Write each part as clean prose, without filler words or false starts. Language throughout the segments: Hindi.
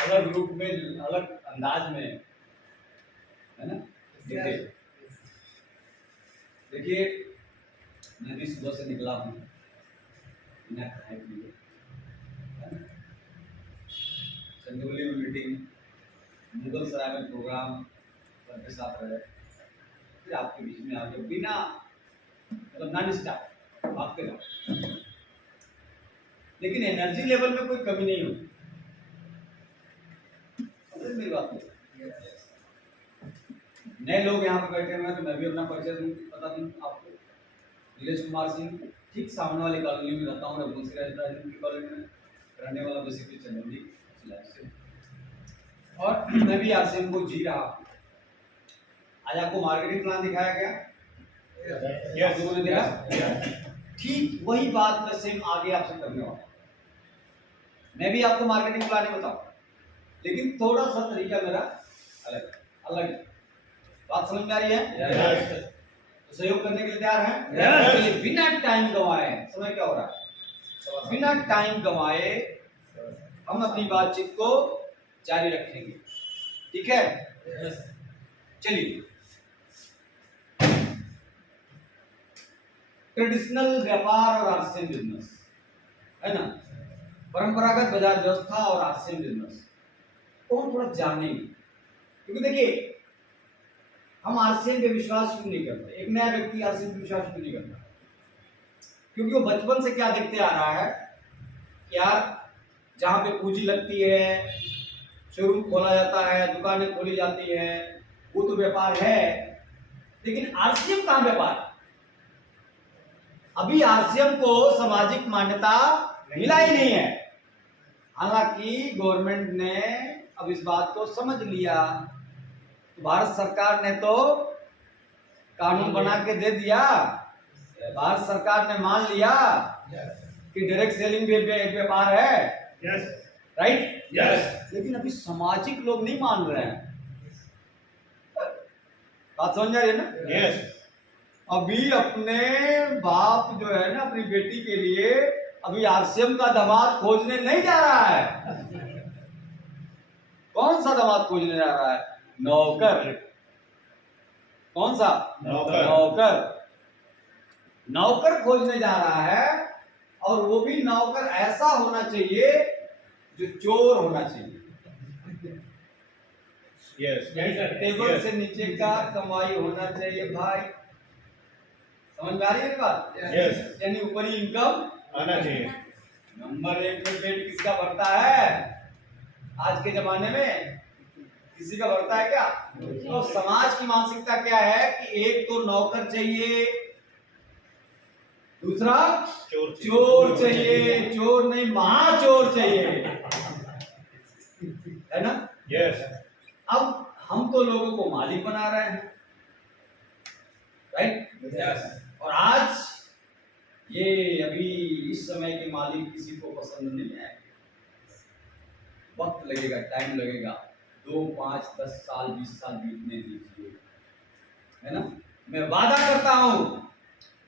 अलग रूप में, अलग अंदाज में, है ना। देखिए मैं भी सुबह से निकला हूँ बिना खाए पिए, चंदौली में मीटिंग, मुगल सराय में प्रोग्राम सबके साथ रहे, फिर आपके बीच में आ गया बिना मतलब नॉन स्टॉप भागते रहो, लेकिन एनर्जी लेवल में कोई कमी नहीं होती। समझ मेरी बात नहीं? नए लोग यहाँ पर बैठे हुए हैं तो मैं भी अपना परिचय दूँ, बता दूँ आपको। नीलेश कुमार सिंह, ठीक सामने वाली कॉलोनी में रहता हूँ, रघुवंशी राजन की कॉलोनी में रहने वाला, बेसिकली चंदौली से, और मैं भी आरसीएम को जी रहा हूँ। आज आपको मार्केटिंग प्लान दिखाया गया, आप लोगों ने देखा? ठीक वही बात मैं सेम आगे आपसे करने वाला हूँ। मैं भी आपको मार्केटिंग प्लान ही बताऊँ, लेकिन थोड़ा सा तरीका मेरा अलग अलग। बात समझ में आ रही है? तो सहयोग करने के लिए तैयार हैं? चलिए बिना टाइम गवाए, समय क्या हो रहा है, बिना टाइम गवाए हम अपनी बातचीत को जारी रखेंगे, ठीक है? चलिए, ट्रेडिशनल व्यापार और आरसीएम बिजनेस, है ना, परंपरागत बाजार व्यवस्था और आरसीएम बिजनेस को हम थोड़ा जानेंगे। क्योंकि देखिए हम आरसीएम पे विश्वास क्यों नहीं करते, एक नया व्यक्ति आरसीएम पे विश्वास क्यों नहीं करता? क्योंकि वो बचपन से क्या देखते आ रहा है, यार जहाँ पे पूंजी लगती है, शोरूम खोला जाता है, दुकानें खोली जाती है, वो तो व्यापार है, लेकिन आरसीएम कहाँ व्यापार है? अभी आरसीएम को सामाजिक मान्यता मिला ही नहीं है। हालांकि गवर्नमेंट ने अब इस बात को समझ लिया, तो भारत सरकार ने तो कानून बना के दे दिया, भारत सरकार ने मान लिया कि डायरेक्ट सेलिंग भी एक व्यापार है, राइट? लेकिन अभी सामाजिक लोग नहीं मान रहे हैं। बात समझ आ रही है ना? अभी अपने बाप जो है ना अपनी बेटी के लिए अभी आरसीएम का दामाद खोजने नहीं जा रहा है। कौन सा दामाद खोजने जा रहा है? नौकर। कौन सा? नौकर। नौकर खोजने जा रहा है, और वो भी नौकर ऐसा होना चाहिए जो चोर होना चाहिए। टेबल से नीचे का कमाई होना चाहिए भाई। समझ में आ रही है बात? यानी ऊपरी इनकम आना चाहिए। नंबर 1 पे पेट किसका भरता है आज के जमाने में? किसी का भरता है क्या? तो समाज की मानसिकता क्या है कि एक तो नौकर चाहिए, दूसरा चोर चाहिए। चोर नहीं, महाचोर चाहिए, है ना? अब हम तो लोगों को मालिक बना रहे हैं, राइट? और आज ये अभी इस समय के मालिक किसी को पसंद नहीं है। वक्त लगेगा, टाइम लगेगा, 2, 5, 10 साल 20 साल बीतने दीजिए, है ना? मैं वादा करता हूं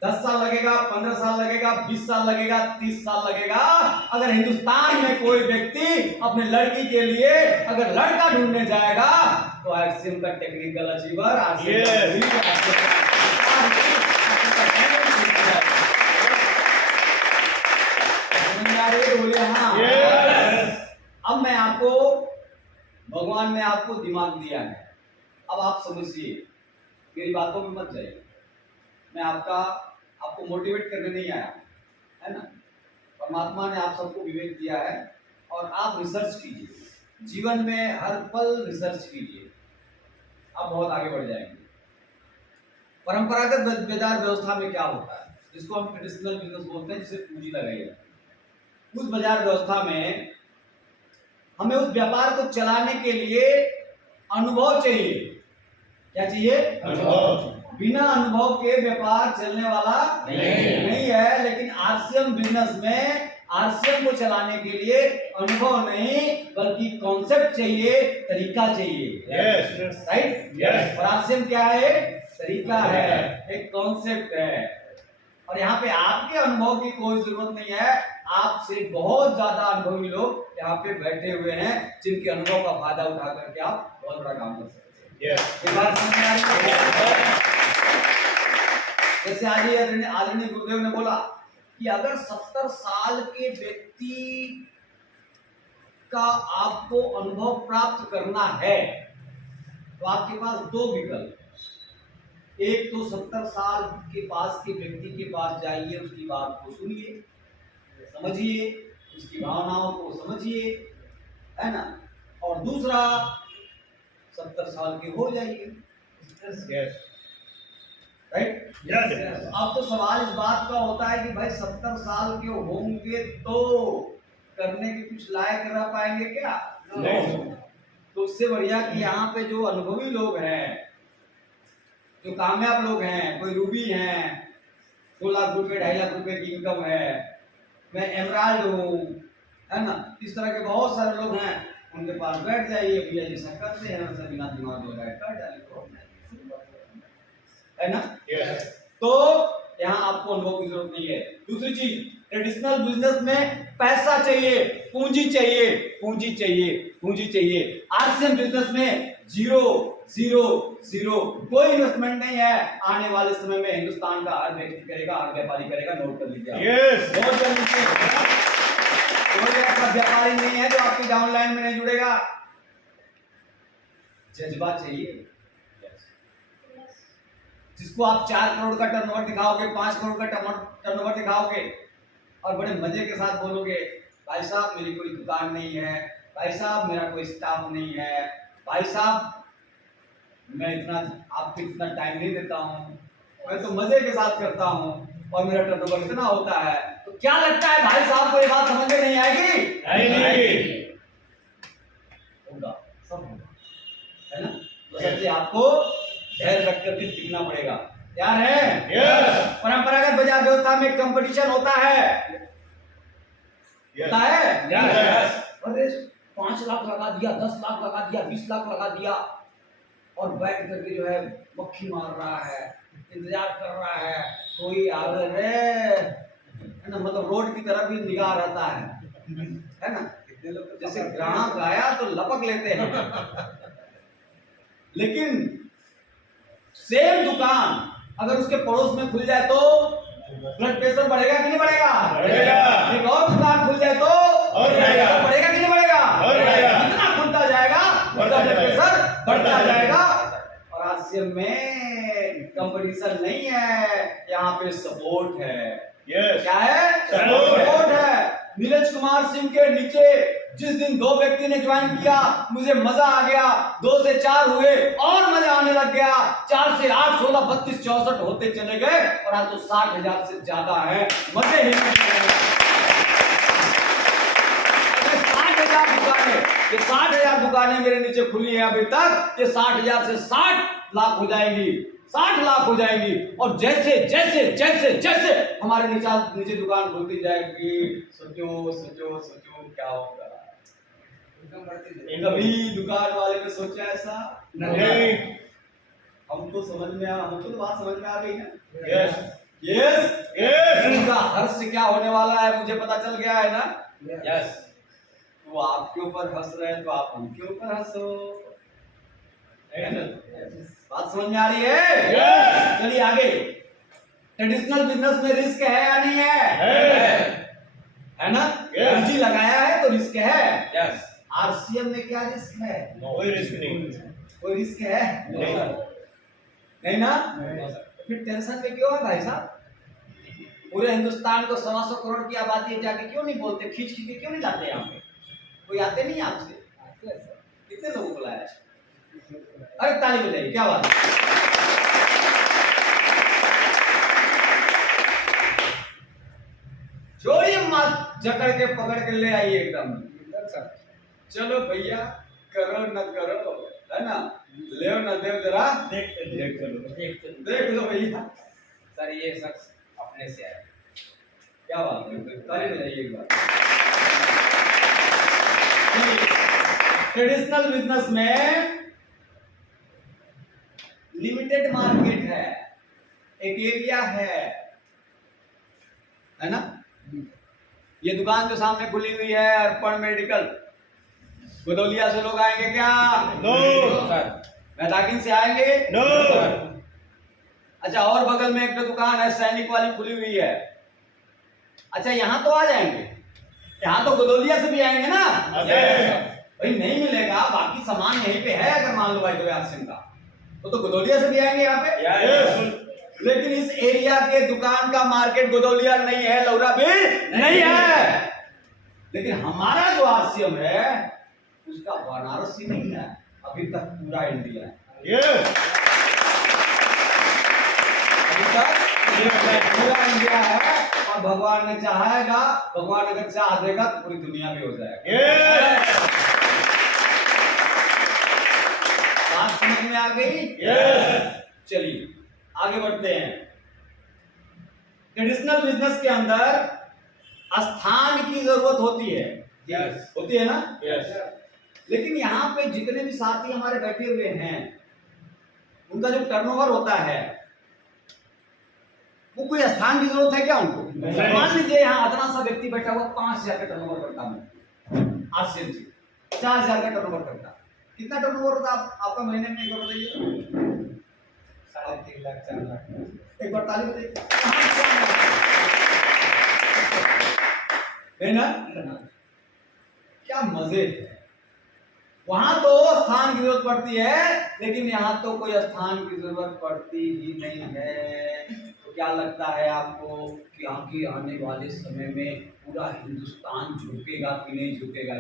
10 साल लगेगा, 15 साल लगेगा, 20 साल लगेगा, 30 साल लगेगा, अगर हिंदुस्तान में कोई व्यक्ति अपने लड़की के लिए अगर लड़का ढूंढने जाएगा तो आरसीएम का टेक्निकल अचीवर बोले हाँ। अब मैं आपको, भगवान ने आपको दिमाग दिया है, अब आप समझिए, मेरी बातों में मत जाइए। मैं आपको मोटिवेट करने नहीं आया, है ना? परमात्मा ने आप सबको विवेक दिया है, और आप रिसर्च कीजिए, जीवन में हर पल रिसर्च कीजिए, आप बहुत आगे बढ़ जाएंगे। परंपरागत बाजार व्यवस्था में क्या होता है, जिसको हम ट्रेडिशनल बिजनेस बोलते हैं, जिसे पूंजी लगाई है, उस बाजार व्यवस्था में हमें उस व्यापार को चलाने के लिए अनुभव चाहिए। क्या चाहिए? अनुभव। बिना अनुभव के व्यापार चलने वाला नहीं है। लेकिन आरसीएम बिजनेस में आरसीएम को चलाने के लिए अनुभव नहीं, बल्कि कॉन्सेप्ट चाहिए, तरीका चाहिए, राइट? और आरसीएम क्या है? तरीका है, एक कॉन्सेप्ट है। और यहाँ पे आपके अनुभव की कोई जरूरत नहीं है, आपसे बहुत ज्यादा अनुभवी लोग यहाँ पे बैठे हुए हैं, जिनके अनुभव का फायदा उठा करके आप बहुत बड़ा काम कर सकते हैं। ये बात समझ में आ रही है? जैसे आज आदरणीय गुरुदेव ने बोला कि अगर 70 साल के व्यक्ति का आपको अनुभव प्राप्त करना है तो आपके पास दो विकल्प, एक तो 70 साल के पास के व्यक्ति के पास जाइए, उसकी बात को सुनिए, समझिए, उसकी भावनाओं को समझिए, है ना, और दूसरा 70 साल के हो जाइए। राइट? अब तो सवाल इस बात का होता है कि भाई 70 साल के होंगे तो करने के कुछ लायक रह पाएंगे क्या? नहीं। तो उससे बढ़िया कि यहाँ पे जो अनुभवी लोग हैं, जो कामयाब लोग हैं, कोई रूबी हैं, 2 लाख रुपए 2.5 लाख रुपए की इनकम है, मैं एमराल्ड हूँ, है ना, इस तरह के बहुत सारे लोग हैं, उनके पास बैठ जाइए, भैया जैसा करते हैं वैसा बिना दिमाग लगाए कर डालिए, है ना? तो यहाँ आपको अनुभव की जरूरत नहीं है। दूसरी चीज, ट्रेडिशनल बिजनेस में पैसा चाहिए, पूंजी चाहिए, पूंजी चाहिए, पूंजी चाहिए। आरसीएम बिजनेस में जीरो जीरो जीरो, कोई इन्वेस्टमेंट नहीं है। आने वाले समय में हिंदुस्तान का हर व्यक्ति करेगा, हर व्यापारी करेगा, नोट कर लीजिए। बहुत जल्दी कोई ऐसा व्यापारी नहीं है जो आपकी डाउनलाइन में नहीं जुड़ेगा। जज्बा चाहिए, जिसको आप 4 करोड़ का टर्नओवर दिखाओगे, 5 करोड़ का टर्नओवर दिखाओगे और बड़े मजे के साथ बोलोगे, भाई साहब मेरी कोई दुकान नहीं है, भाई साहब मेरा कोई स्टाफ नहीं है, भाई साहब मैं इतना आपको इतना टाइम नहीं देता हूँ, मैं तो मजे के साथ करता हूँ और मेरा टर्नओवर इतना होता है, तो क्या लगता है भाई साहब को ये बात समझ में नहीं आएगी? नहीं होगा, सब होगा, है ना? तो सबसे आपको धैर्य रख करके टिकना पड़ेगा। यार है परंपरागत बाजार व्यवस्था में कंपटीशन होता है, होता है। अरे 5 लाख लगा दिया, 10 लाख लगा दिया, 20 लाख लगा दिया और बैठ करके जो है मक्खी मार रहा है, इंतजार कर रहा है कोई आगे रे, है ना, मतलब रोड की तरफ भी निगाह रहता है ना, जैसे ग्राहक आया तो लपक लेते हैं। लेकिन सेम दुकान अगर उसके पड़ोस में खुल जाए तो ब्लड प्रेशर बढ़ेगा कि नहीं बढ़ेगा? एक और दुकान खुल जाए तो बढ़ेगा कि नहीं बढ़ेगा? जितना खुलता जाएगा उसका ब्लड प्रेशर बढ़ता जाएगा। और आरसीएम में कंपटीशन नहीं है, यहाँ पे सपोर्ट है। क्या है? सपोर्ट है। नीरज कुमार सिंह के नीचे जिस दिन 2 व्यक्ति ने ज्वाइन किया, मुझे मजा आ गया, 2 से 4 हुए और मजा आने लग गया, 4 से 8, 16, 32, 64 होते चले गए और आज तो 60,000 से ज्यादा है। मजे ही 60,000 दुकानें, ये 60,000 दुकानें मेरे नीचे खुली हैं अभी तक, ये 60,000 से 60 लाख हो जाएंगी, 60 लाख हो जाएंगी। और जैसे जैसे जैसे जैसे हमारे नीचे दुकान खुलती जाएगी, सोचो सोचो सोचो क्या होगा। कभी दुकान वाले ने सोचा ऐसा? नहीं। हम तो समझ में हमको तो बात समझ में आ गई ना। यस उनका हर्ष क्या होने वाला है मुझे पता चल गया है ना। यस वो आपके ऊपर हंस रहे हैं तो आप उनके ऊपर हंसो, बात समझ में आ रही है? चलिए आगे। ट्रेडिशनल बिजनेस में रिस्क है या नहीं है ना? पूंजी लगाया है तो रिस्क है। आरसीएम में क्या रिस्क है? कोई रिस्क नहीं। कोई रिस्क है? नहीं ना? फिर टेंशन में क्यों है भाई साहब? पूरे हिंदुस्तान को 125 करोड़ की आबादी है, जाके क्यों नहीं बोलते, खींच के क्यों नहीं लाते यहाँ पे? कोई आते नहीं आपसे? कितने लोगों को लाया? अरे ताली बजाइए, क्या बात है। छोड़िए मत, जकड़ के पकड़ के ले आइए एकदम। चलो भैया करो न करो, है ना, ले न दे, जरा देख लो भैया। सर ये शख्स अपने से आया, क्या बात है, ताली बजाइए एक बार। ट्रेडिशनल बिजनेस में लिमिटेड मार्केट है, एक एरिया है ना, ये दुकान जो सामने खुली हुई है अर्पण मेडिकल, गुदौलिया से लोग आएंगे क्या? नो सर मैदाकिन से आएंगे? नो अच्छा, और बगल में एक तो दुकान है सैनिक वाली खुली हुई है। अच्छा, यहाँ तो आ जाएंगे, यहाँ तो गुदौलिया से भी आएंगे ना? भाई नहीं मिलेगा, बाकी सामान यहीं पे है। अगर मान लो भाई दो सिंह का तो गुदौलिया से भी आएंगे यहाँ पे। लेकिन इस एरिया के दुकान का मार्केट गुदौलिया नहीं है, लौरा भी नहीं है। लेकिन हमारा जो आरसीएम है उसका बनारसी नहीं है, अभी तक पूरा इंडिया है। अभी तक पूरा इंडिया है। और भगवान ने चाहेगा, भगवान अगर चाह देगा तो पूरी दुनिया में हो जाएगा। बात समझ में आ गई? चलिए आगे बढ़ते हैं। ट्रेडिशनल बिजनेस के अंदर स्थान की जरूरत होती है। होती है ना? लेकिन यहाँ पे जितने भी साथी हमारे बैठे हुए हैं उनका जो टर्नओवर होता है वो कोई स्थान की जरूरत है क्या उनको? मान लीजिए यहाँ इतना सा व्यक्ति बैठा हुआ 5,000 का टर्नओवर करता है, आरसीएम से 4,000 का टर्नओवर करता। कितना टर्नओवर होता आपका महीने में? एक बार बताइए। 3.5 लाख 4 लाख। एक बार ताली बजाइए। है ना? क्या मजे है। वहां तो स्थान की जरूरत पड़ती है, लेकिन यहाँ तो कोई स्थान की जरूरत पड़ती ही नहीं है। तो क्या लगता है आपको कि आगे आने वाले समय में पूरा हिंदुस्तान झुकेगा कि नहीं झुकेगा?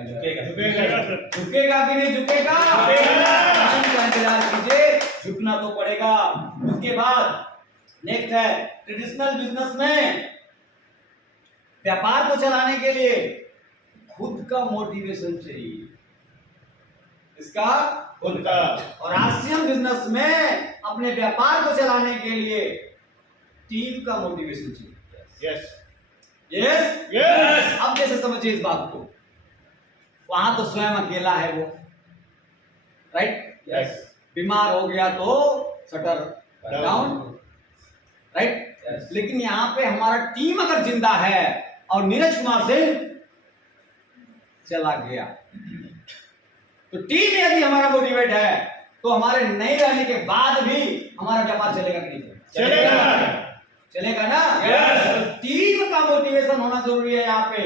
झुकेगा कि नहीं झुकेगा? का इंतजार कीजिए, झुकना तो पड़ेगा। उसके बाद नेक्स्ट है ट्रेडिशनल बिजनेस में व्यापार को चलाने के लिए खुद का मोटिवेशन चाहिए। इसका खुद का। और आरसीएम बिजनेस में अपने व्यापार को चलाने के लिए टीम का मोटिवेशन चाहिए। यस। अब कैसे समझिए इस बात को? वहां तो स्वयं अकेला है वो, राइट? बीमार हो गया तो शटर डाउन, राइट? लेकिन यहाँ पे हमारा टीम अगर जिंदा है और नीरज कुमार सिंह चला गया तो टीम यदि हमारा मोटिवेट है तो हमारे नहीं रहने के बाद भी हमारा व्यापार चलेगा कि नहीं? चलेगा ना? टीम का मोटिवेशन होना जरूरी है। यहाँ पे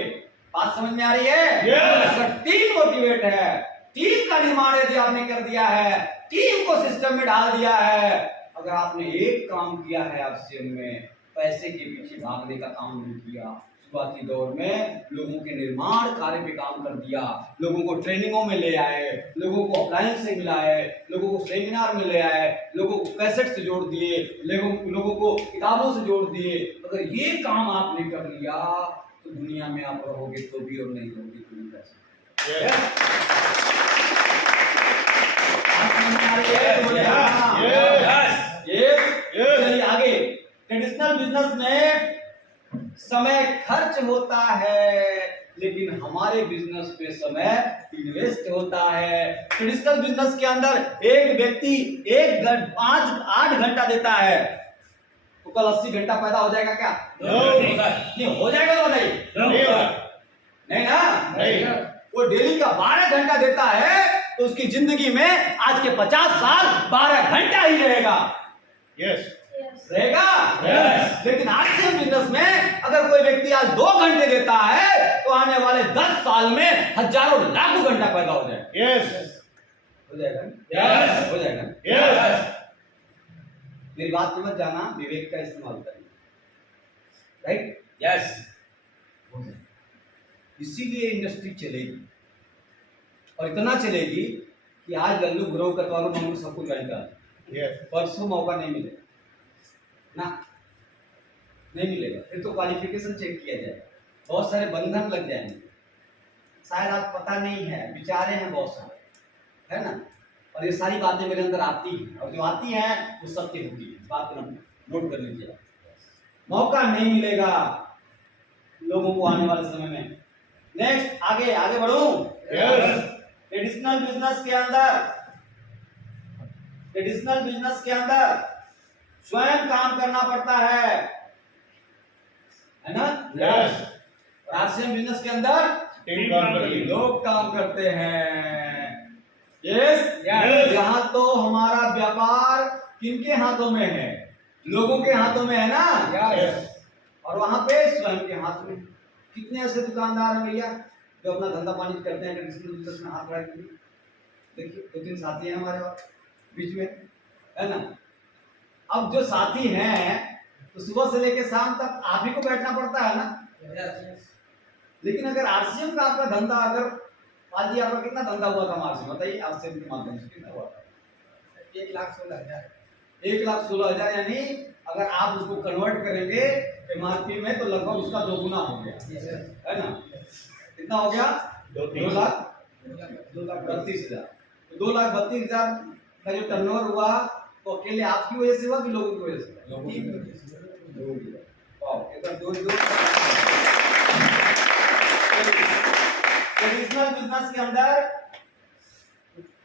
बात समझ में आ रही है? अगर टीम मोटिवेट है, टीम का निर्माण यदि आपने कर दिया है, टीम को सिस्टम में डाल दिया है, अगर आपने एक काम किया है आरसीएम में, पैसे के पीछे भागने का काम नहीं किया, शुरुआती दौर में लोगों के निर्माण कार्य पे काम कर दिया, लोगों को ट्रेनिंगों में ले आए, लोगों को ऑफलाइन से मिलाए, लोगों को सेमिनार में ले आए, लोगों को कैसेट से जोड़ दिए, लोगों को किताबों से जोड़ दिए। अगर ये काम आपने कर लिया तो दुनिया में आप रहोगे तो भी और नहीं रहोगे तो भी चलिए आगे। ट्रेडिशनल बिजनेस में समय खर्च होता है, लेकिन हमारे बिजनेस पे समय इन्वेस्ट होता है। ट्रेडिशनल बिजनेस के अंदर एक व्यक्ति 8 घंटा देता है तो कल 80 घंटा पैदा हो जाएगा क्या? नहीं हो जाएगा तो बताइए। नहीं ना? वो डेली का 12 घंटा देता है तो उसकी जिंदगी में आज के 50 साल 12 घंटा ही रहेगा। रहेगा। लेकिन आरसीएम बिजनेस में अगर कोई व्यक्ति आज 2 घंटे देता है तो आने वाले 10 साल में हजारों लाखों घंटा पैदा हो जाएगा। हो जाएगा। हो जाएगा। मेरी बात समझ जाना, विवेक का इस्तेमाल करिए, राइट? इसीलिए इंडस्ट्री चलेगी और इतना चलेगी कि आज लल्लू ग्रो कतवारू मंगू सब कुछ जानता है, परसों मौका नहीं मिलेगा ना, नहीं मिलेगा। फिर तो क्वालिफिकेशन चेक किया जाएगा, बहुत सारे बंधन लग जाएंगे, शायद आप पता नहीं है, विचारे हैं बहुत सारे, है ना? और ये सारी बातें मेरे अंदर आती हैं और जो आती हैं वो सत्य होती है। बात को नोट कर लीजिए। मौका नहीं मिलेगा लोगों को आने वाले समय में। नेक्स्ट आगे बढ़ूं। ट्रेडिशनल बिजनेस के अंदर स्वयं काम करना पड़ता है ना? आरसीएम बिजनेस के अंदर टीम काम करती है। लोग काम करते हैं। Yes, Yes. यहाँ तो हमारा व्यापार किनके हाथों में है? लोगों के हाथों में है ना। Yes. और वहां पे स्वयं के हाथ में। कितने ऐसे दुकानदार हैं भैया जो अपना धंधा पानी करते हैं ट्रेडिशनल बिजनेस में हाथ रख के? देखिए 2-3 साथी हैं हमारे बीच में, है ना। अब जो साथी हैं तो सुबह से लेकर शाम तक आप ही को बैठना पड़ता है ना। लेकिन अगर आरसीएम का आपका धंधा, अगर आज जी आपका कितना धंधा हुआ था मार्च में, बताइए आरसीएम के माध्यम से कितना हुआ था? 1,16,000। 1,16,000, यानी अगर आप उसको कन्वर्ट करेंगे एमआरपी में तो लगभग उसका 2 गुना हो गया, है ना। कितना हो गया? 2,32,000। तो 2,32,000 का जो टर्नओवर हुआ तो अकेले आपकी वजह से हुआ कि लोगों की वजह से? लोगों की वजह से। एकदम ट्रेडिशनल बिजनेस के अंदर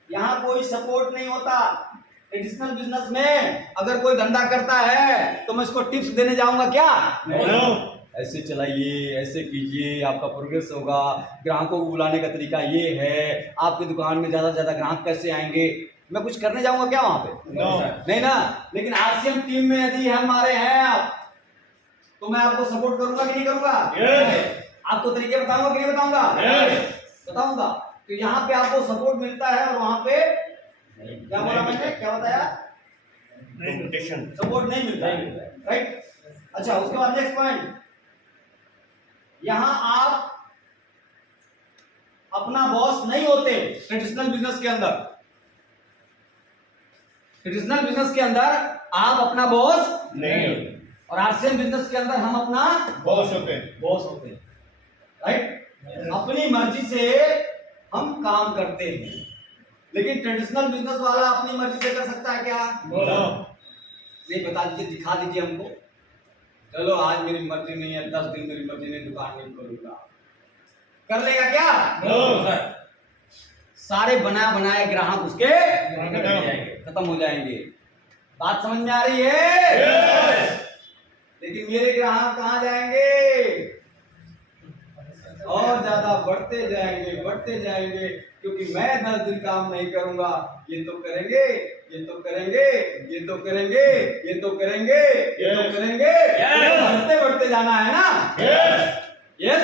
यहाँ कोई सपोर्ट नहीं होता। ट्रेडिशनल बिजनेस में अगर कोई धंधा करता है तो मैं उसको टिप्स देने जाऊंगा क्या? नहीं। ऐसे चलाइए, ऐसे कीजिए, आपका प्रोग्रेस होगा, ग्राहकों को बुलाने का तरीका ये है, आपकी दुकान में ज्यादा से ज्यादा ग्राहक कैसे आएंगे, मैं कुछ करने जाऊंगा क्या वहां पे? नहीं ना। लेकिन आरसीएम टीम में यदि हमारे हैं आप, तो मैं आपको सपोर्ट करूंगा कि नहीं करूंगा? आपको तरीके बताऊंगा कि नहीं बताऊंगा? बताऊंगा। तो यहाँ पे आपको सपोर्ट मिलता है और वहां पे क्या बोला मैंने, क्या बताया? सपोर्ट नहीं मिलता है, राइट। अच्छा, उसके बाद नेक्स्ट पॉइंट, यहां आप अपना बॉस नहीं होते। ट्रेडिशनल बिजनेस के अंदर, ट्रेडिशनल बिजनेस के अंदर आप अपना बॉस नहीं होते। और आरसीएम बिजनेस के अंदर हम अपना बॉस होते हैं। बॉस होते हैं, राइट। अपनी मर्जी से हम काम करते हैं। लेकिन ट्रेडिशनल बिजनेस वाला अपनी मर्जी से कर सकता है क्या? नहीं, बता दीजिए, दिखा दीजिए हमको। चलो आज मेरी मर्जी नहीं है, 10 दिन मेरी मर्जी नहीं, दुकान नहीं खोलूंगा, कर लेगा क्या? सारे बना बनाए ग्राहक उसके खत्म हो जाएंगे। बात समझ में आ रही है? लेकिन मेरे ग्राहक कहाँ जाएंगे? और ज्यादा बढ़ते जाएंगे, क्योंकि मैं 10 दिन काम नहीं करूंगा, ये तो करेंगे, ये तो करेंगे, ये तो करेंगे, ये तो करेंगे, ये तो करेंगे, बढ़ते बढ़ते जाना है ना। यस।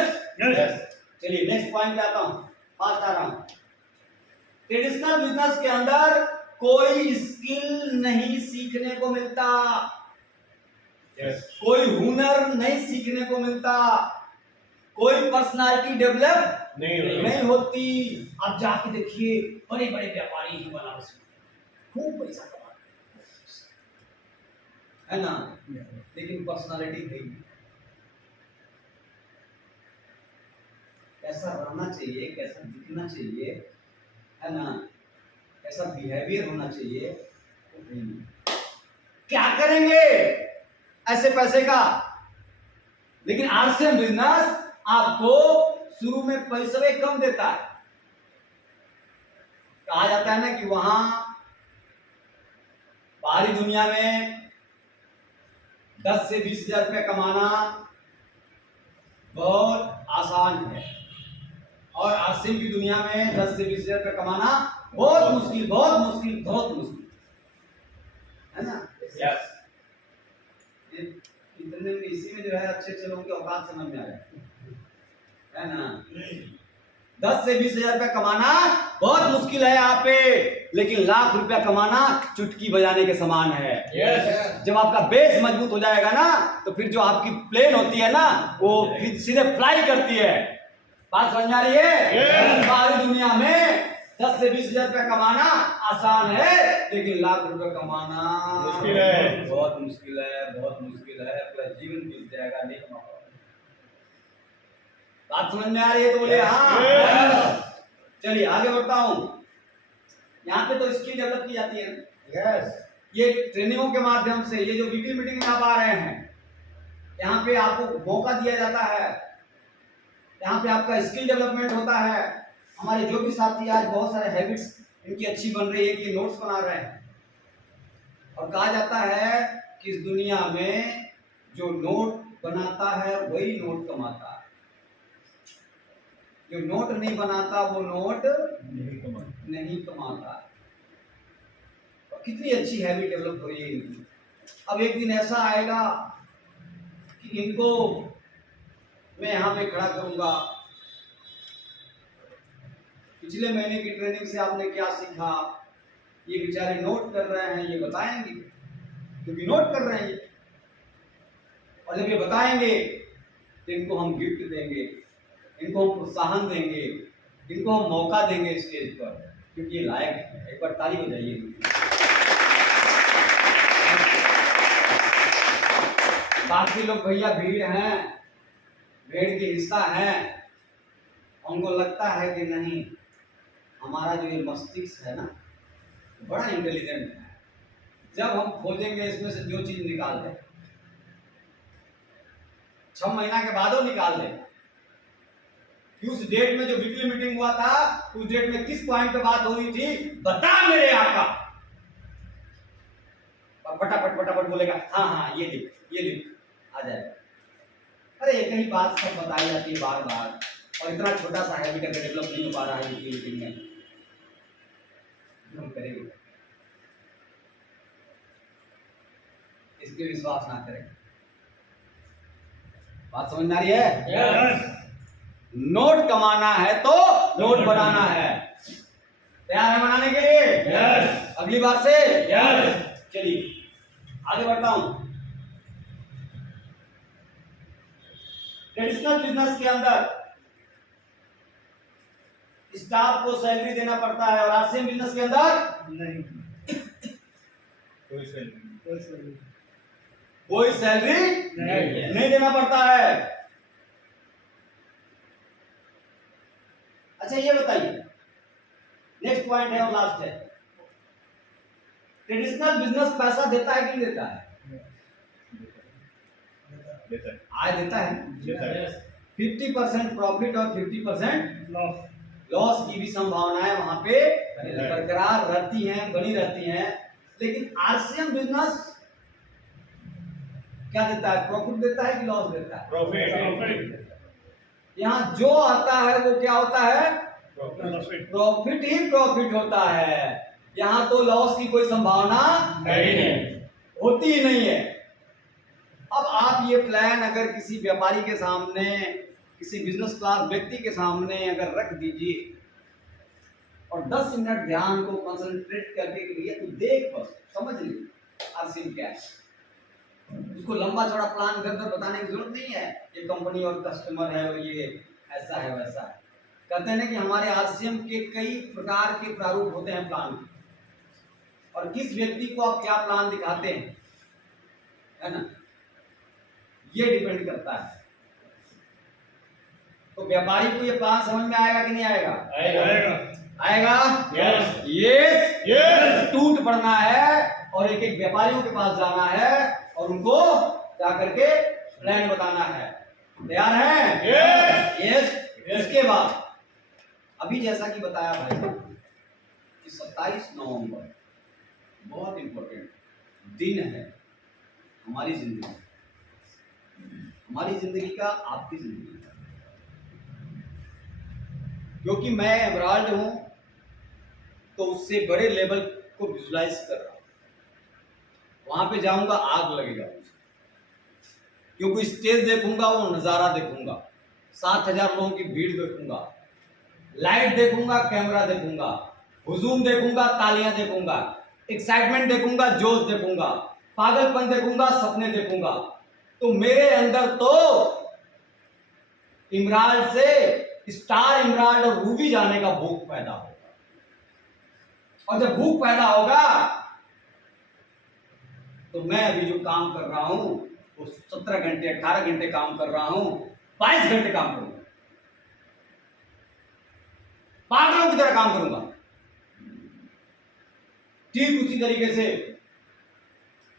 चलिए नेक्स्ट पॉइंट पे आता हूं, फास्ट आ रहा हूं। ट्रेडिशनल बिजनेस के अंदर कोई स्किल नहीं सीखने को मिलता, कोई हुनर नहीं सीखने को मिलता, कोई पर्सनालिटी डेवलप नहीं होती। आप जाके देखिए, बड़े बड़े व्यापारी ही बनारस में खूब पैसा कमाते हैं, है ना, लेकिन पर्सनालिटी है ही। कैसा रहना चाहिए, कैसा दिखना चाहिए, है ना, कैसा बिहेवियर होना चाहिए, क्या करेंगे ऐसे पैसे का? लेकिन आरसीएम बिजनेस आपको शुरू में पैसे कम देता है। कहा जाता है ना कि वहां बाहरी दुनिया में 10 से 20,000 रुपये कमाना बहुत आसान है, और आरसीएम की दुनिया में 10 से 20,000 रुपये कमाना बहुत मुश्किल, बहुत मुश्किल, बहुत मुश्किल, है ना। यस। इतने में इसी में जो है अच्छे अच्छे लोगों की औकात समझ में आ जाए, है ना। 10 से 20,000 रुपया कमाना बहुत मुश्किल है यहाँ पे, लेकिन लाख रुपया कमाना चुटकी बजाने के समान है। जब आपका बेस मजबूत हो जाएगा ना, तो फिर जो आपकी प्लेन होती है ना, वो फिर सीधे फ्लाई करती है। बात समझ आ रही है? बाहरी दुनिया में 10 से 20,000 रुपया कमाना आसान है, लेकिन लाख रुपए कमाना मुश्किल है, बहुत मुश्किल है, बहुत मुश्किल है। पूरा जीवन बीत जाएगा, नहीं कमा पाओगे। बात समझ में आ रही है तो बोले हाँ। चलिए आगे बढ़ता हूँ। यहाँ पे तो स्किल डेवलप की जाती है। यस। ये ट्रेनिंगों के माध्यम से, ये जो वीकली मीटिंग में आप आ रहे हैं, यहाँ पे आपको मौका दिया जाता है, यहाँ पे आपका स्किल डेवलपमेंट होता है। हमारे जो भी साथी आज बहुत सारे हैबिट्स इनकी अच्छी बन रही है कि नोट्स बना रहे हैं, और कहा जाता है कि इस दुनिया में जो नोट बनाता है वही नोट कमाता है। जो नोट नहीं बनाता वो नोट नहीं कमा नहीं कमाता। और कितनी अच्छी हैबिट डेवलप हो रही है इनकी। अब एक दिन ऐसा आएगा कि इनको मैं यहाँ पे खड़ा करूंगा, पिछले महीने की ट्रेनिंग से आपने क्या सीखा, ये बेचारे नोट कर रहे हैं, ये बताएंगे क्योंकि नोट कर रहे हैं ये। और जब ये बताएंगे तो इनको हम गिफ्ट देंगे, इनको हम प्रोत्साहन देंगे, इनको हम मौका देंगे स्टेज पर, क्योंकि ये लायक है। एक बार ताली हो जाइए इनकी। बाकी लोग भैया भीड़ हैं, भीड़ के हिस्सा हैं, उनको लगता है कि नहीं हमारा जो ये मस्तिष्क है ना बड़ा इंटेलिजेंट है, जब हम खोजेंगे इसमें से जो चीज निकाल दें, 6 महीना के बाद वो निकाल दें कि उस डेट में जो वीकली मीटिंग हुआ था उस डेट में किस पॉइंट पे बात हुई थी, बता मेरे आका। और फटाफट फटाफट बोलेगा हाँ हाँ ये लिख आ जाएगा। अरे एक ही बात सब बताई जाती है बार बार, और इतना छोटा सा हैबिट अगर डेवलप नहीं हो पा रहा है वीकली मीटिंग में, हम करेंगे इस पे विश्वास ना करें। बात समझ में आ रही है? यस नोट कमाना है तो नोट बनाना है। तैयार है बनाने के लिए? यस अगली बार से यस चलिए आगे बढ़ता हूं। ट्रेडिशनल बिजनेस के अंदर स्टाफ को सैलरी देना पड़ता है, और आरसीएम बिजनेस के अंदर नहीं, कोई सैलरी कोई सही कोई सैलरी नहीं। नहीं देना पड़ता है। अच्छा ये बताइए, नेक्स्ट पॉइंट है और लास्ट है, ट्रेडिशनल बिजनेस पैसा देता है कि नहीं देता है? देता है आज देता है। देता है 50% प्रॉफिट और 50% लॉस। लॉस की भी संभावनाएं वहां पे बरकरार रहती हैं, बनी रहती हैं। लेकिन आरसीएम बिजनेस क्या देता है? प्रॉफिट देता है कि लॉस देता है? प्रॉफिट यहाँ जो आता है वो क्या होता है? प्रॉफिट प्रॉफिट ही प्रॉफिट होता है। यहाँ तो लॉस की कोई संभावना नहीं होती ही नहीं है। अब आप ये प्लान अगर किसी व्यापारी के सामने, किसी बिजनेस क्लास व्यक्ति के सामने अगर रख दीजिए और 10 मिनट ध्यान को कंसंट्रेट करके के लिए तो देख, बस समझ लीजिए आरसीएम क्या है। उसको लंबा चौड़ा प्लान इधर उधर बताने की जरूरत नहीं है, ये कंपनी और कस्टमर है और ये ऐसा है वैसा है। कहते हैं ना कि हमारे आरसीएम के कई प्रकार के प्रारूप होते हैं प्लान के, और किस व्यक्ति को आप क्या प्लान दिखाते हैं, है ना, ये डिपेंड करता है। तो व्यापारी को ये प्लान समझ में आएगा कि नहीं आएगा? आएगा। यस यस यस टूट पड़ना है और एक एक व्यापारियों के पास जाना है और उनको जाकर के प्लान बताना है। तैयार है? Yes yes. इसके बाद अभी जैसा कि बताया भाई कि 27 नवंबर बहुत इंपॉर्टेंट दिन है हमारी जिंदगी, हमारी जिंदगी का, आपकी जिंदगी का। क्योंकि मैं एमराल्ड हूं तो उससे बड़े लेवल को विजुलाइज कर रहा हूं। वहां पे जाऊंगा आग लगेगा मुझे, क्योंकि स्टेज देखूंगा, वो नजारा देखूंगा, 7,000 लोगों की भीड़ देखूंगा, लाइट देखूंगा, कैमरा देखूंगा, हुजूम देखूंगा, तालियां देखूंगा, एक्साइटमेंट देखूंगा, जोश देखूंगा, पागलपन देखूंगा, सपने देखूंगा। तो मेरे अंदर तो इमराल्ड से स्टार इमराल्ड और रूबी जाने का भूख पैदा होगा, और जब भूख पैदा होगा तो मैं अभी जो काम कर रहा हूं वो 17 घंटे 18 घंटे काम कर रहा हूं, 22 घंटे काम करूंगा, पागलों की तरह काम करूंगा। ठीक उसी तरीके से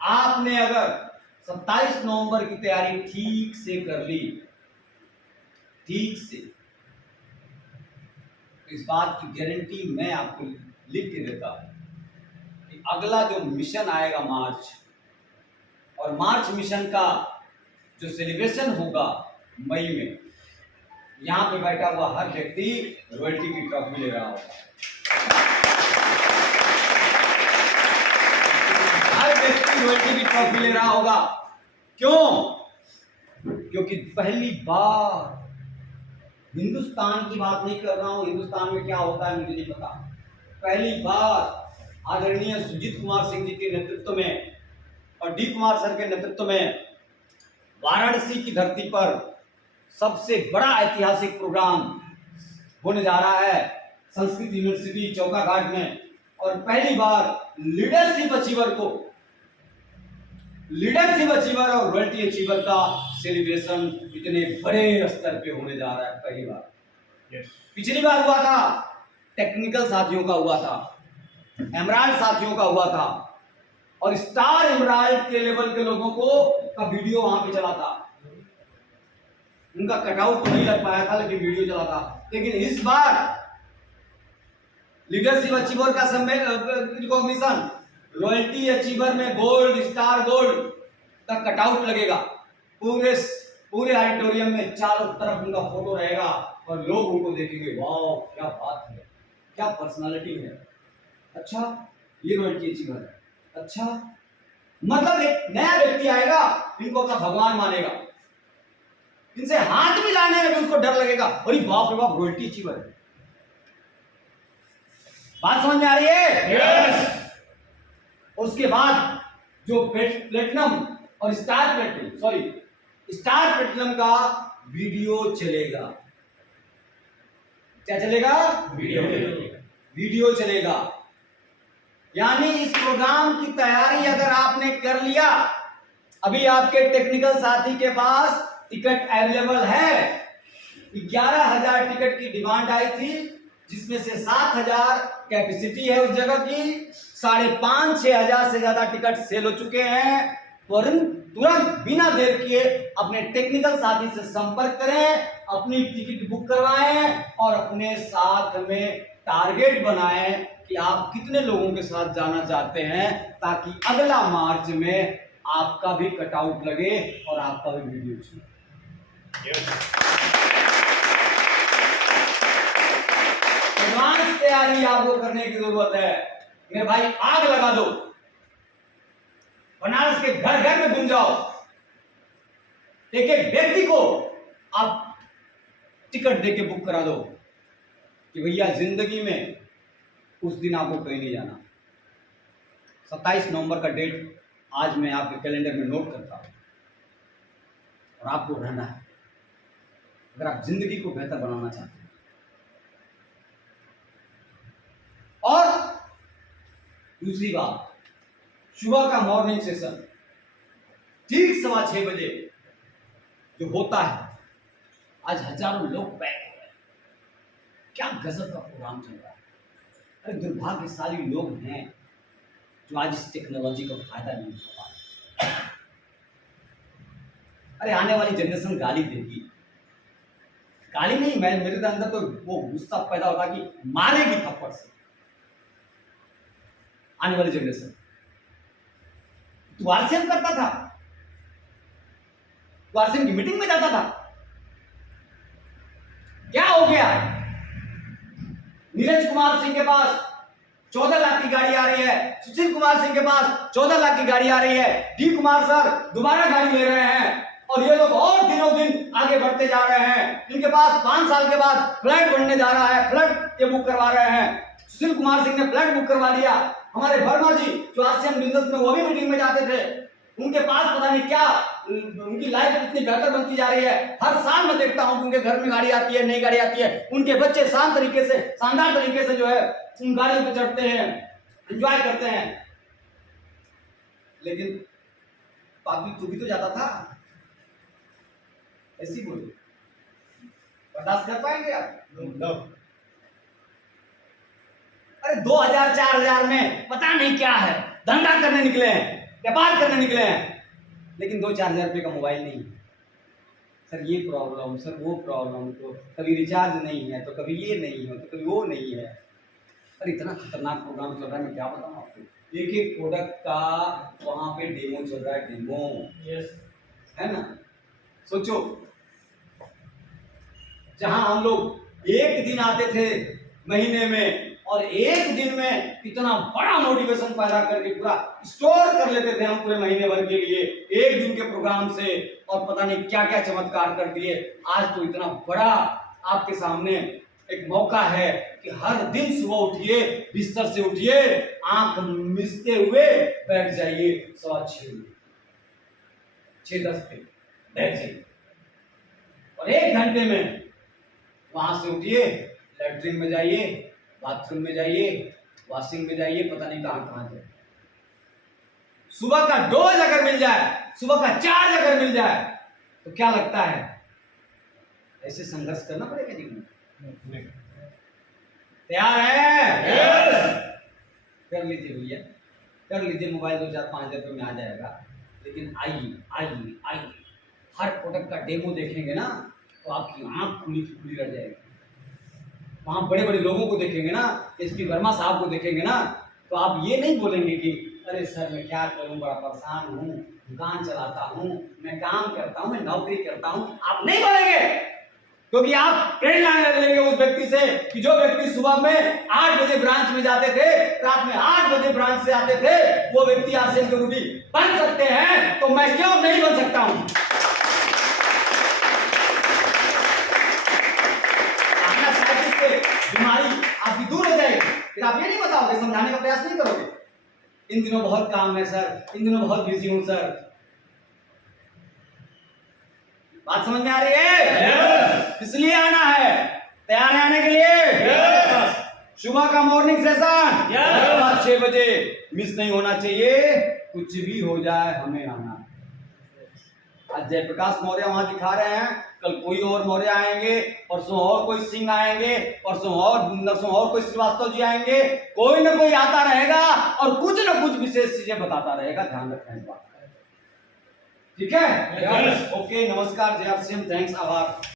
आपने अगर 27 नवंबर की तैयारी ठीक से कर ली, ठीक से, तो इस बात की गारंटी मैं आपको लिख के देता हूं कि अगला जो मिशन आएगा मार्च, और मार्च मिशन का जो सेलिब्रेशन होगा मई में, यहाँ पे बैठा हुआ हर व्यक्ति रॉयल्टी की ट्रॉफी ले रहा होगा। हर व्यक्ति रॉयल्टी की ट्रॉफी ले रहा होगा। क्यों? क्योंकि पहली बार, हिंदुस्तान की बात नहीं कर रहा हूं, हिंदुस्तान में क्या होता है मुझे नहीं पता, पहली बार आदरणीय सुजीत कुमार सिंह जी के नेतृत्व में और डी कुमार सर के नेतृत्व में वाराणसी की धरती पर सबसे बड़ा ऐतिहासिक प्रोग्राम होने जा रहा है संस्कृत यूनिवर्सिटी चौका घाट में। और पहली बार लीडरशिप अचीवर और रॉयल्टी अचीवर का सेलिब्रेशन इतने बड़े स्तर पे होने जा रहा है, पहली बार। पिछली बार हुआ था, टेक्निकल साथियों का हुआ था, एमराल्ड साथियों का हुआ था, और स्टार एमराल्ड के लेवल के लोगों को का वीडियो वहां पे चला था। उनका कटआउट तो नहीं लग पाया था, लेकिन वीडियो चला था। लेकिन इस बार लीडरशिप अचीवर का रिकॉग्निशन, रॉयल्टी अचीवर में गोल्ड, स्टार गोल्ड का कटआउट लगेगा। पूरे ऑडिटोरियम में चारों तरफ उनका फोटो रहेगा और लोग उनको देखेंगे, वाह क्या बात है, क्या पर्सनालिटी है, अच्छा ये रॉयल्टी अचीवर है, अच्छा मतलब एक नया व्यक्ति आएगा, इनको अपना भगवान मानेगा, इनसे हाथ भी लाने में भी उसको डर लगेगा, अरे बाप रे बाप रॉयल्टी अचीवर है। बात समझ में आ रही है? यस। उसके बाद जो प्लेटिनम और स्टार प्लेटिनम का वीडियो चलेगा। क्या चलेगा? वीडियो चलेगा। यानी इस प्रोग्राम की तैयारी अगर आपने कर लिया, अभी आपके टेक्निकल साथी के पास टिकट अवेलेबल है, 11,000 टिकट की डिमांड आई थी, जिसमें से 7,000 कैपेसिटी है उस जगह की, 5,500-6 हजार से ज्यादा टिकट सेल हो चुके हैं। तुरंत बिना देर किए अपने टेक्निकल साथी से संपर्क करें, अपनी टिकट बुक करवाएं और अपने साथ में टारगेट बनाएं कि आप कितने लोगों के साथ जाना चाहते हैं, ताकि अगला मार्च में आपका भी कटआउट लगे और आपका भी वीडियो चले। एडवांस तैयारी आपको करने की जरूरत है। मेरे भाई आग लगा दो, बनारस के घर घर में घूम जाओ, एक एक व्यक्ति को आप टिकट देके बुक करा दो कि भैया जिंदगी में उस दिन आपको कहीं नहीं जाना। 27 नवंबर का डेट आज मैं आपके कैलेंडर में नोट करता हूं, और आपको रहना है अगर आप जिंदगी को बेहतर बनाना चाहते हैं। और दूसरी बात, सुबह का मॉर्निंग सेशन ठीक 6:15 बजे जो होता है, आज हजारों लोग बैठ हो रहे हैं, क्या गजब का प्रोग्राम चल रहा है। अरे दुर्भाग्यशाली लोग हैं जो आज इस टेक्नोलॉजी का फायदा नहीं उठा पा रहे। अरे आने वाली जनरेशन गाली देगी, गाली नहीं, मैं मेरे अंदर तो वो गुस्सा पैदा होता कि मारेगी थप्पड़ से आने वाली जनरेशन। तू आरसीएम करता था, तू आरसीएम की मीटिंग में जाता था, क्या हो गया? नीरज कुमार सिंह के पास 14 लाख की गाड़ी आ रही है, सुशील कुमार सिंह के पास 14 लाख की गाड़ी आ रही है, डी कुमार सर दोबारा गाड़ी ले रहे हैं, और ये लोग और दिनों दिन आगे बढ़ते जा रहे हैं। इनके पास 5 साल के बाद फ्लैट बनने जा रहा है, फ्लैट ये बुक करवा रहे हैं। सुशील कुमार सिंह ने फ्लैट बुक करवा लिया। हमारे वर्मा जी जो आरसीएम बिजनेस में वो भी मीटिंग में जाते थे, उनके पास पता नहीं क्या, उनकी लाइफ कितनी बेहतर बनती जा रही है। हर साल मैं देखता हूं कि उनके घर में गाड़ी आती है, नई गाड़ी आती है, उनके बच्चे शानदार तरीके से जो है उन गाड़ियों पे चढ़ते हैं, एंजॉय करते हैं। लेकिन पापी तू भी तो जाता था, ऐसी बोली बर्दाश्त कर पाएंगे आप? अरे 2000-4000 में पता नहीं क्या है, धंधा करने निकले हैं, व्यापार करने निकले हैं, लेकिन 2-4 हजार रुपये का मोबाइल नहीं है। सर ये प्रॉब्लम, सर वो प्रॉब्लम, तो कभी रिचार्ज नहीं है, तो कभी ये नहीं है, तो कभी वो नहीं है। अरे इतना खतरनाक प्रोग्राम चल रहा है, मैं क्या बताऊँ आपको। एक एक प्रोडक्ट का वहां पे डेमो चल रहा है, डेमो। यस, है ना? सोचो जहां हम लोग एक दिन आते थे महीने में और एक दिन में इतना बड़ा मोटिवेशन पैदा करके पूरा स्टोर कर लेते थे हम पूरे महीने भर के लिए एक दिन के प्रोग्राम से, और पता नहीं क्या क्या चमत्कार कर दिए। आज तो इतना बड़ा आपके सामने एक मौका है कि हर दिन सुबह उठिए, बिस्तर से उठिए, आंख मिचते हुए बैठ जाइए 6:15 6:10 पे बैठ जाइए और 1 घंटे में वहां से उठिए, लैट्रिन में जाइए, बाथरूम में जाइए, वॉशिंग में जाइए, पता नहीं कहां कहां जाए। सुबह का डोज अगर मिल जाए, सुबह का चार्ज अगर मिल जाए तो क्या लगता है ऐसे संघर्ष करना पड़ेगा जीवन में। तैयार है? कर लीजिए भैया, कर लीजिए। मोबाइल 2-4-5 रुपए में आ जाएगा, लेकिन आइए आइए आइए, हर प्रोडक्ट का डेमो देखेंगे ना तो आपकी आंख खुली की खुली रह जाएगी। वहां बड़े बड़े लोगों को देखेंगे ना, एसपी वर्मा साहब को देखेंगे ना, तो आप ये नहीं बोलेंगे कि अरे सर मैं क्या करूं, बड़ा परेशान हूं, दुकान चलाता हूं, मैं काम करता हूं, मैं नौकरी करता हूं, आप नहीं बोलेंगे। क्योंकि आप प्रेरणा लेंगे उस व्यक्ति से कि जो व्यक्ति सुबह में 8 बजे ब्रांच में जाते थे, रात में 8 बजे ब्रांच से आते थे, वो व्यक्ति आज सेल गुरुजी बन सकते हैं, तो मैं क्यों नहीं बन सकता हूं। बीमारी आपकी दूर हो जाएगी, फिर आप ये नहीं बताओगे, समझाने का प्रयास नहीं करोगे। इन दिनों बहुत काम है सर, इन दिनों बहुत बिजी हूं सर। बात समझ में आ रही है? इसलिए आना है। तैयार है आने के लिए? सुबह का मॉर्निंग सेशन 6 बजे मिस नहीं होना चाहिए। कुछ भी हो जाए हमें आना। आज जयप्रकाश मौर्य वहां दिखा रहे हैं, कल कोई और मौर्य आएंगे, परसों और कोई सिंह आएंगे, परसों और नरसों और कोई श्रीवास्तव जी आएंगे। कोई ना कोई आता रहेगा और कुछ ना कुछ विशेष चीजें बताता रहेगा। ध्यान रखें इस बात का। ठीक है? ओके, नमस्कार, जय श्री राम, थैंक्स, आभार।